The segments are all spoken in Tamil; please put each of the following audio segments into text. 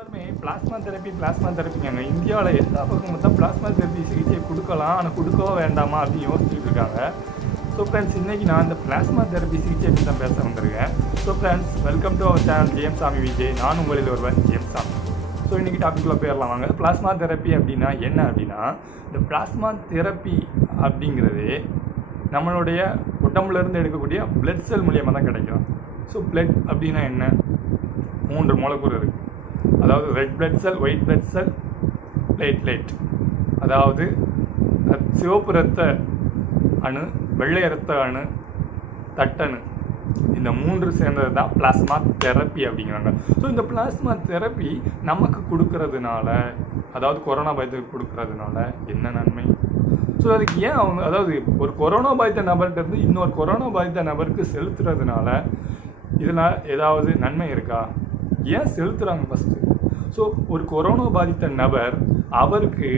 எல்லாருமே பிளாஸ்மா தெரப்பிங்க இந்தியாவில் எல்லா பக்கமும் தான் பிளாஸ்மா தெரப்பி சிகிச்சை கொடுக்கலாம், ஆனால் கொடுக்கவோ வேண்டாமா அப்படின்னு யோசிச்சுட்டு இருக்காங்க. ஸோ ஃப்ரெண்ட்ஸ், இன்றைக்கி நான் இந்த பிளாஸ்மா தெரப்பி சிகிச்சை பற்றி தான் பேச வந்திருக்கேன். So friends, welcome to our channel James Sami Vijay. நான் உங்களில் ஒருவன் ஜேம்ஸ் சாமி. ஸோ இன்றைக்கி டாப்பிக்குள்ளே போயிடலாம் வாங்க. பிளாஸ்மா தெரப்பி அப்படின்னா என்ன அப்படின்னா, இந்த பிளாஸ்மா தெரப்பி அப்படிங்கிறது நம்மளுடைய உடம்புலேருந்து எடுக்கக்கூடிய பிளட் செல் மூலியமாக தான் கிடைக்கும். ஸோ பிளட் அப்படின்னா என்ன? 3 மூலக்கூறு இருக்குது. அதாவது red blood cell, white blood cell, platelet. அதாவது சிவப்பு இரத்த அணு, வெள்ளை இரத்த அணு, தட்டணு. இந்த 3 சேர்ந்தது தான் பிளாஸ்மா தெரப்பி அப்படிங்கிறாங்க. ஸோ இந்த பிளாஸ்மா தெரப்பி நமக்கு கொடுக்கறதுனால, அதாவது கொரோனா பாதித்துக்கு கொடுக்கறதுனால என்ன நன்மை? ஸோ அதுக்கு ஏன் அவங்க, அதாவது ஒரு கொரோனா பாதித்த நபர்கிட்ட இருந்து இன்னொரு கொரோனா பாதித்த நபருக்கு செலுத்துறதுனால இதனால் ஏதாவது நன்மை இருக்கா? ஏன் செலுத்துகிறாங்க ஃபஸ்ட்டு? ஸோ ஒரு கொரோனா பாதித்த நபர், அவருக்கு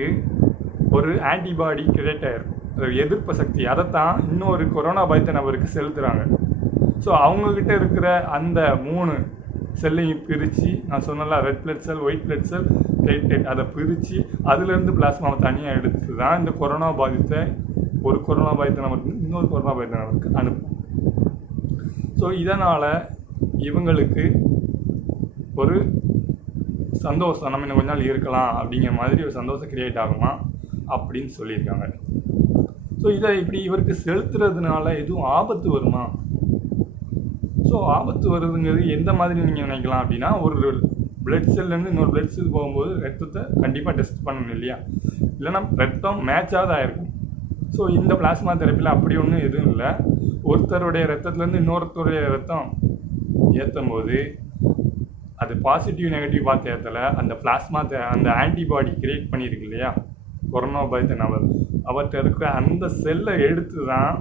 ஒரு ஆன்டிபாடி கிரியேட் ஆகிருக்கும், எதிர்ப்பு சக்தி. அதைத்தான் இன்னொரு கொரோனா பாதித்த நபருக்கு செலுத்துகிறாங்க. ஸோ அவங்கக்கிட்ட இருக்கிற அந்த 3 செல்லையும் பிரித்து, நான் சொன்னல red blood cell, white blood cell, platelet, அதை பிரித்து அதிலேருந்து பிளாஸ்மாவை தனியாக எடுத்து தான் இந்த கொரோனா பாதித்த ஒரு கொரோனா பாதித்த நபருக்கு இன்னொரு கொரோனா பாதித்த நபருக்கு அனுப்பும். ஸோ இதனால் இவங்களுக்கு ஒரு சந்தோஷம், நம்ம இன்னும் கொஞ்ச நாள் இருக்கலாம் அப்படிங்கிற மாதிரி ஒரு சந்தோஷம் கிரியேட் ஆகுமா அப்படின்னு சொல்லியிருக்காங்க. ஸோ இதை இப்படி இவருக்கு செலுத்துறதுனால எதுவும் ஆபத்து வருமா? ஸோ ஆபத்து வருதுங்கிறது எந்த மாதிரி நீங்கள் நினைக்கலாம் அப்படின்னா, ஒரு பிளட் செல்லேருந்து இன்னொரு பிளட் செல் போகும்போது ரத்தத்தை கண்டிப்பாக டெஸ்ட் பண்ணணும் இல்லையா? இல்லைன்னா ரத்தம் மேட்சாக ஆகிருக்கும். ஸோ இந்த பிளாஸ்மா தெரப்பியில் அப்படி ஒன்றும் எதுவும் இல்லை. ஒருத்தருடைய ரத்தத்துலேருந்து இன்னொருத்தருடைய ரத்தம் ஏற்றும் போது அது பாசிட்டிவ் நெகட்டிவ் பார்த்து ஏற்றலை, அந்த பிளாஸ்மா அந்த ஆன்டிபாடி கிரியேட் பண்ணியிருக்கு இல்லையா கொரோனா பாதித்த நபர், அவர்கிட்ட இருக்கிற அந்த செல்லை எடுத்து தான்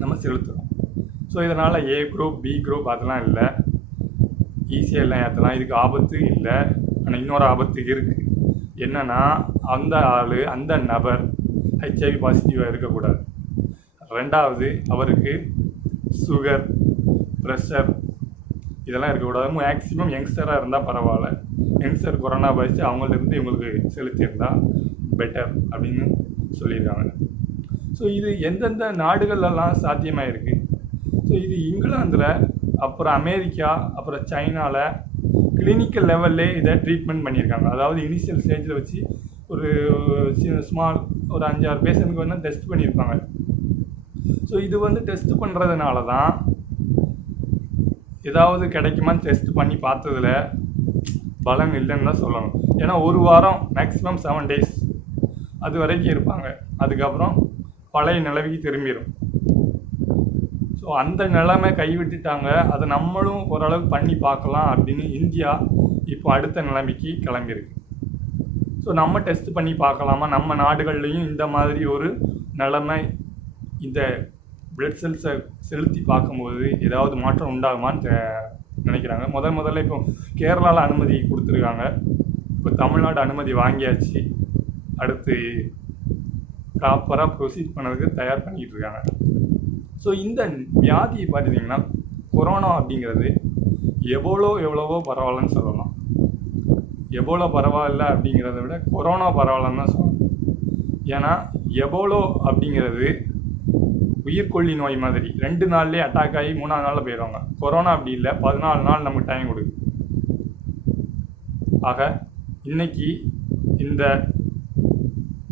நம்ம செலுத்துகிறோம். ஸோ இதனால் ஏ குரூப், பி குரூப் அதெல்லாம் இல்லை, ஈஸியாக எல்லாம் ஏற்றலாம். இதுக்கு ஆபத்து இல்லை. ஆனால் இன்னொரு ஆபத்து இருக்குது. என்னென்னா, அந்த ஆள், அந்த நபர் HIV பாசிட்டிவாக இருக்கக்கூடாது. 2வது, அவருக்கு சுகர், ப்ரெஷர் இதெல்லாம் இருக்கக்கூடாது. மேக்ஸிமம் யங்ஸ்டராக இருந்தால் பரவாயில்ல. யங்ஸ்டர் கொரோனா பாதித்து அவங்கள்ட்ட இவங்களுக்கு செலுத்தியிருந்தால் பெட்டர் அப்படின்னு சொல்லியிருக்காங்க. ஸோ இது எந்தெந்த நாடுகள்லாம் சாத்தியமாக இருக்குது? ஸோ இது இங்கிலாந்தில், அப்புறம் அமெரிக்கா, அப்புறம் சைனாவில் கிளினிக்கல் லெவல்லே இதை ட்ரீட்மெண்ட் பண்ணியிருக்காங்க. அதாவது இனிஷியல் ஸ்டேஜில் வச்சு ஒரு ஸ்மால் ஒரு 5-6 பேஷண்ட்டுக்கு வந்து டெஸ்ட் பண்ணியிருப்பாங்க. ஸோ இது வந்து டெஸ்ட் பண்ணுறதுனால தான் ஏதாவது கிடைக்குமான்னு டெஸ்ட் பண்ணி பார்த்ததுல பலன் இல்லைன்னு தான் சொல்லணும். ஏன்னா 1 வாரம், மேக்ஸிமம் 7 days அது வரைக்கும் இருப்பாங்க. அதுக்கப்புறம் பழைய நிலவுக்கு திரும்பிடும். ஸோ அந்த நிலைமை கைவிட்டுட்டாங்க. அதை நம்மளும் ஓரளவுக்கு பண்ணி பார்க்கலாம் அப்படின்னு இந்தியா இப்போ அடுத்த நிலைமைக்கு கிளம்பியிருக்கு. ஸோ நம்ம டெஸ்ட் பண்ணி பார்க்கலாமா, நம்ம நாடுகள்லேயும் இந்த மாதிரி ஒரு நிலைமை, இந்த பிளட் செல்ஸை செலுத்தி பார்க்கும்போது ஏதாவது மாற்றம் உண்டாகுமான்னு நினைக்கிறாங்க. முதல்ல இப்போ கேரளாவில் அனுமதி கொடுத்துருக்காங்க. இப்போ தமிழ்நாடு அனுமதி வாங்கியாச்சு. அடுத்து ப்ராப்பராக ப்ரொசீட் பண்ணதுக்கு தயார் பண்ணிக்கிட்டு இருக்காங்க. ஸோ இந்த வியாதியை பார்த்துட்டிங்கன்னா, கொரோனா அப்படிங்கிறது எவ்வளவோ பரவாயில்லன்னு சொல்லலாம். எவ்வளோ பரவாயில்ல அப்படிங்கிறத விட கொரோனா பரவாயில்லன்னு தான் சொல்லணும். ஏன்னா எவ்வளோ அப்படிங்கிறது உயிர்கொல்லி நோய் மாதிரி 2 நாள்லேயே அட்டாக் ஆகி 3ஆவது நாளில் போயிடுவாங்க. கொரோனா அப்படி இல்லை, 14 நாள் நமக்கு டைம் கொடுக்குது. ஆக இன்னைக்கு இந்த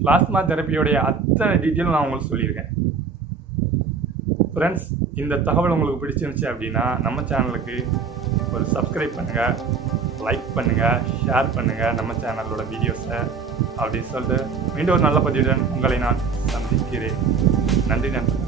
பிளாஸ்மா தெரப்பியோடைய அத்தனை டீட்டெயில் நான் உங்களுக்கு சொல்லியிருக்கேன். ஃப்ரெண்ட்ஸ், இந்த தகவல் உங்களுக்கு பிடிச்சிருந்துச்சு அப்படின்னா நம்ம சேனலுக்கு ஒரு சப்ஸ்கிரைப் பண்ணுங்கள், லைக் பண்ணுங்கள், ஷேர் பண்ணுங்கள் நம்ம சேனலோட வீடியோஸை. அப்படி சொல்லிட்டு மீண்டும் ஒரு நல்ல பதிவுடன் உங்களை நான் சந்திக்கிறேன். நன்றி நண்பர்கள்.